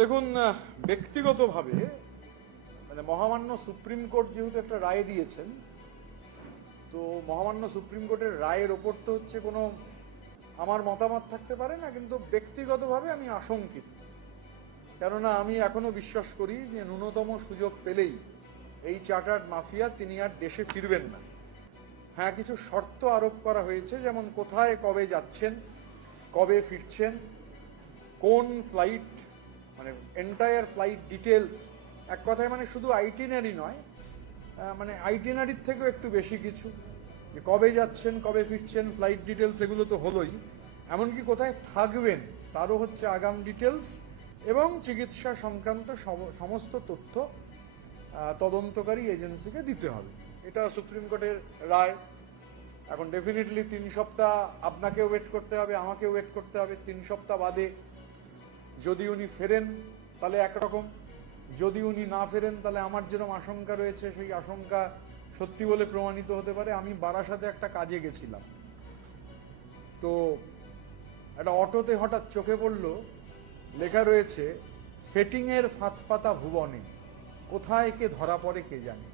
দেখুন, ব্যক্তিগতভাবে মানে মহামান্য সুপ্রিম কোর্ট যেহেতু একটা রায় দিয়েছেন, তো মহামান্য সুপ্রিম কোর্টের রায়ের ওপর তো হচ্ছে কোনো আমার মতামত থাকতে পারে না, কিন্তু ব্যক্তিগতভাবে আমি আশঙ্কিত। কেননা আমি এখনো বিশ্বাস করি যে ন্যূনতম সুযোগ পেলেই এই চার্টার্ড মাফিয়া তিনি আর দেশে ফিরবেন না। হ্যাঁ, কিছু শর্ত আরোপ করা হয়েছে, যেমন কোথায় কবে যাচ্ছেন, কবে ফিরছেন, কোন ফ্লাইট, মানে এন্টায়ার ফ্লাইট ডিটেলস। এক কথায় মানে শুধু আইটিনারি নয়, মানে আইটিনারির থেকেও একটু বেশি কিছু, যে কবে যাচ্ছেন, কবে ফিরছেন, ফ্লাইট ডিটেলস এগুলো তো হলোই, এমনকি কোথায় থাকবেন তারও হচ্ছে আগাম ডিটেলস, এবং চিকিৎসা সংক্রান্ত সমস্ত তথ্য তদন্তকারী এজেন্সিকে দিতে হবে। এটা সুপ্রিম কোর্টের রায়। এখন ডেফিনেটলি 3 সপ্তাহ আপনাকেও ওয়েট করতে হবে, আমাকেও ওয়েট করতে হবে। 3 সপ্তাহ বাদে যদি উনি ফেরেন তাহলে একরকম, যদি উনি না ফেরেন তাহলে আমার যেরকম আশঙ্কা রয়েছে সেই আশঙ্কা সত্যি বলে প্রমাণিত হতে পারে। আমি বারাসাতে একটা কাজে গেছিলাম, তো একটা অটোতে হঠাৎ চোখে পড়ল, লেখা রয়েছে সেটিংয়ের ফাঁদ পাতা ভুবনে, কোথায় কে ধরা পড়ে কে জানে।